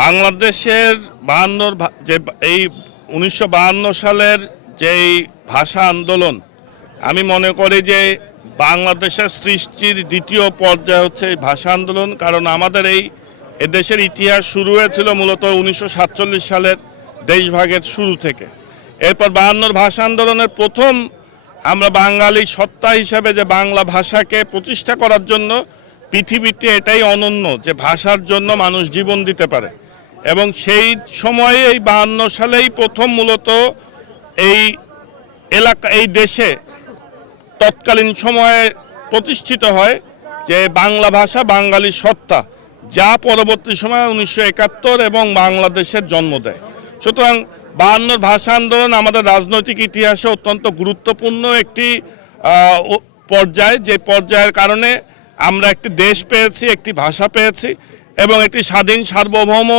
বাংলাদেশের 1952 সালের যেই ভাষা আন্দোলন, আমি মনে করি যে বাংলাদেশের সৃষ্টির দ্বিতীয় পর্যায়ে হচ্ছে এই ভাষা আন্দোলন। কারণ আমাদের এদেশের ইতিহাস শুরু হয়েছিল মূলত 1947 সালের দেশভাগের শুরু থেকে। এরপর 52 ভাষা আন্দোলনের প্রথম আমরা বাঙালি সত্তা হিসাবে যে বাংলা ভাষাকে প্রতিষ্ঠা করার জন্য পৃথিবীতে এটাই অনন্য যে ভাষার জন্য মানুষ জীবন দিতে পারে। এবং সেই সময়ে এই 52 সালেই প্রথম মূলত এই দেশে তৎকালীন সময়ে প্রতিষ্ঠিত হয় যে বাংলা ভাষা বাঙালি সত্তা, যা পরবর্তী সময়ে 1971 এবং বাংলাদেশের জন্ম দেয়। সুতরাং 52 ভাষা আন্দোলন আমাদের রাজনৈতিক ইতিহাসে অত্যন্ত গুরুত্বপূর্ণ একটি পর্যায়, যে পর্যায়ের কারণে আমরা একটি দেশ পেয়েছি, একটি ভাষা পেয়েছি এবং একটি স্বাধীন সার্বভৌম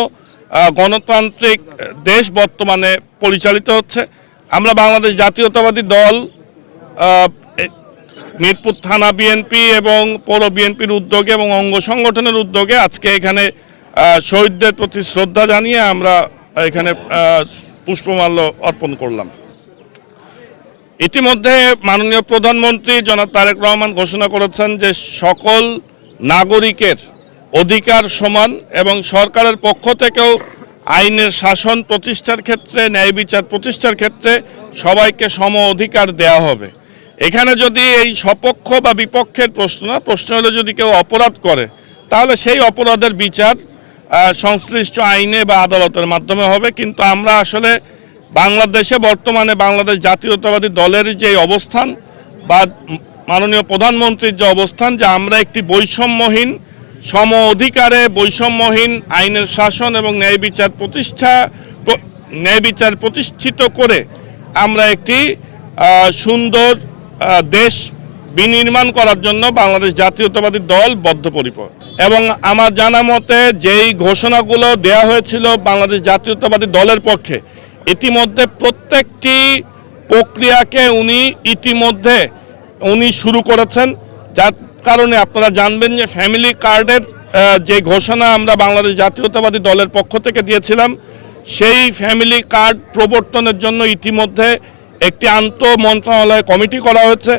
গণতান্ত্রিক দেশ বর্তমানে পরিচালিত হচ্ছে। আমরা বাংলাদেশ জাতীয়তাবাদী দল মিরপুর থানা বিএনপি এবং পৌর বিএনপির উদ্যোগে এবং অঙ্গ সংগঠনের উদ্যোগে আজকে এখানে শহীদদের প্রতি শ্রদ্ধা জানিয়ে আমরা এখানে পুষ্পমাল্য অর্পণ করলাম। ইতিমধ্যে মাননীয় প্রধানমন্ত্রী জনাব তারেক রহমান ঘোষণা করেছেন যে সকল নাগরিকের অধিকার সমান এবং সরকারের পক্ষ থেকেও আইনের শাসন প্রতিষ্ঠার ক্ষেত্রে, ন্যায় বিচার প্রতিষ্ঠার ক্ষেত্রে সবাইকে সম অধিকার দেওয়া হবে। এখানে যদি এই সপক্ষ বা বিপক্ষের প্রশ্ন হলো যদি কেউ অপরাধ করে তাহলে সেই অপরাধের বিচার সংশ্লিষ্ট আইনে বা আদালতের মাধ্যমে হবে। কিন্তু আমরা আসলে বাংলাদেশে বর্তমানে বাংলাদেশ জাতীয়তাবাদী দলের যে অবস্থান বা মাননীয় প্রধানমন্ত্রীর যে অবস্থান, যে আমরা একটি বৈষম্যহীন সম অধিকারে বৈষম্যহীন আইনের শাসন এবং ন্যায় বিচার প্রতিষ্ঠিত করে আমরা একটি সুন্দর দেশ বিনির্মাণ করার জন্য বাংলাদেশ জাতীয়তাবাদী দল বদ্ধপরিকর। এবং আমার জানা মতে যেই ঘোষণাগুলো দেয়া হয়েছিল বাংলাদেশ জাতীয়তাবাদী দলের পক্ষে, ইতিমধ্যে প্রত্যেকটি প্রক্রিয়াকে উনি শুরু করেছেন। যার কারণে আপনারা জানবেন যে ফ্যামিলি কার্ডের যে ঘোষণা আমরা বাংলাদেশ জাতীয়তাবাদী দলের পক্ষ থেকে দিয়েছিলাম, সেই ফ্যামিলি কার্ড প্রবর্তনের জন্য ইতিমধ্যে একটি আন্তঃমন্ত্রণালয় কমিটি করা হয়েছে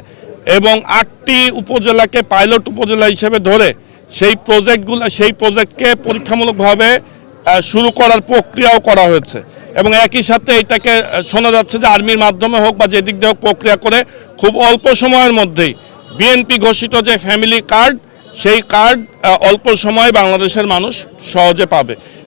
এবং 8টি উপজেলাকে পাইলট উপজেলা হিসেবে ধরে সেই প্রজেক্টকে পরীক্ষামূলকভাবে শুরু করার প্রক্রিয়াও করা হয়েছে। এবং একই সাথে এটাকে শোনা যাচ্ছে যে আর্মির মাধ্যমে হোক বা যেদিক দিয়ে হোক প্রক্রিয়া করে খুব অল্প সময়ের মধ্যেই বিএনপি ঘোষিত যে ফ্যামিলি কার্ড, সেই কার্ড অল্প সময়ে বাংলাদেশের মানুষ সহজে পাবে।